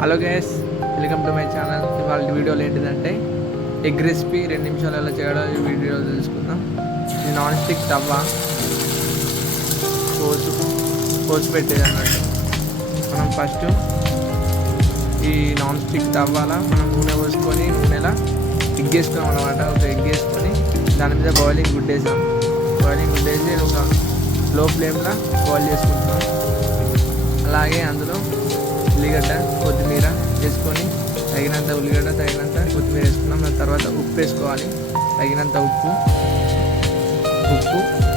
Hello guys, welcome to my channel. ఇవాళ వీడియోలో ఏంటిదంటే ఎగ్ రెసిపీ 2 నిమిషాలు ఎలా చేయడం ఈ వీడియోలో తెలుసుకుందాం. ఇది నాన్ స్టిక్ తవ్వ పోసి పెట్టేది అన్నట్టు. మనం ఫస్ట్ ఈ నాన్ స్టిక్ తవ్వాల మనం నూనె పోసుకొని నూనెలా ఎగ్ వేసుకున్నాం అనమాట. ఒక ఎగ్ వేసుకొని దాని మీద బాయిలింగ్ గుడ్ వేసాం. బాయిలింగ్ గుడ్ వేసి ఒక లో ఫ్లేమ్లో బాయిల్ చేసుకుంటున్నాం. అలాగే అందులో ఉల్లిగడ్డ కొత్తిమీర వేసుకొని తగినంత ఉల్లిగడ్డ తగినంత కొత్తిమీర వేసుకున్నాం. దాని తర్వాత ఉప్పు వేసుకోవాలి. తగినంత ఉప్పు,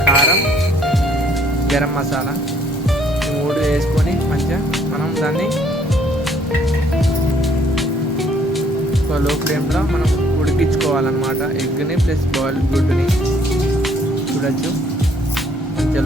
కారం, గరం మసాలా ఈ 3 వేసుకొని మంచిగా మనం దాన్ని లో ఫ్లేమ్లో మనం ఉడికించుకోవాలన్నమాట. ఎగ్ని ప్లస్ బాయిల్డ్ గుడ్డుని చూడొచ్చు. మంచిగా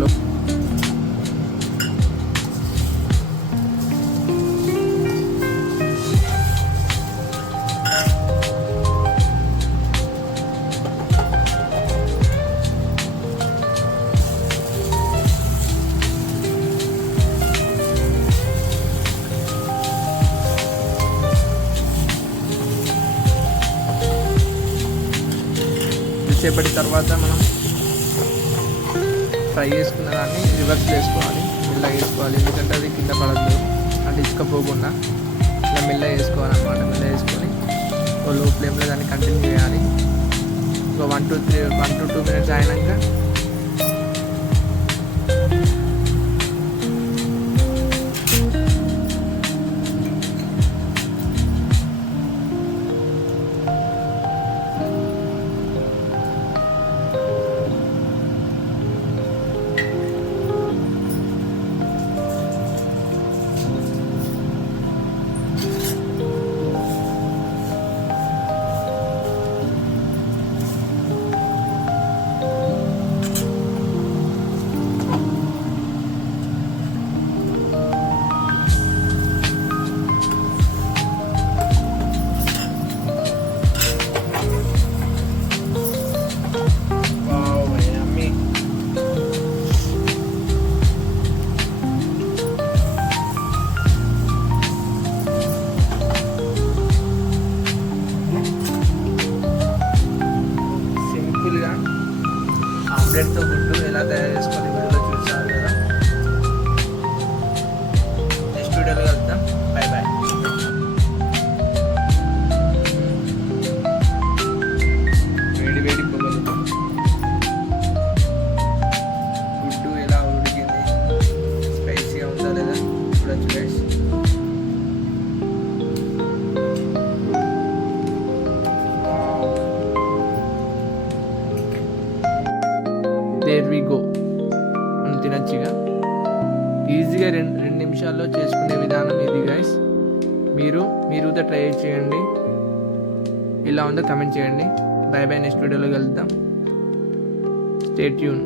సేపటి తర్వాత మనం ఫ్రై చేసుకున్న దాన్ని రివర్స్ వేసుకోవాలి. మెల్లగా వేసుకోవాలి, ఎందుకంటే అది కింద పడద్దు, అంటే ఇసుకపోకుండా ఇలా మెల్లగా వేసుకోవాలన్నమాట. మెల్లగా వేసుకొని లో ఫ్లేమ్లో దాన్ని కంటిన్యూ చేయాలి. ఒక 1 to 2 మినిట్స్ అయినాక ఆమ్లెట్తో గుడ్డు ఎలా తయారు చేసుకొని వీడియోలో చూస్తారు కదా. నెక్స్ట్ వీడియోలో కలుద్దాం. Bye bye. వేడి పొగలు గుడ్డు ఎలా ఉడికింది, స్పైసీగా ఉందా లేదా చూడొచ్చు గైస్. There we go. మనం తినచ్చుగా. ఈజీగా 2 నిమిషాల్లో చేసుకునే విధానం ఇది గైస్. మీరు ట్రై చేయండి. ఇలా ఉందో కమెంట్ చేయండి. By by. నెక్స్ట్ వీడియోలో కలుద్దాం. Stay tune.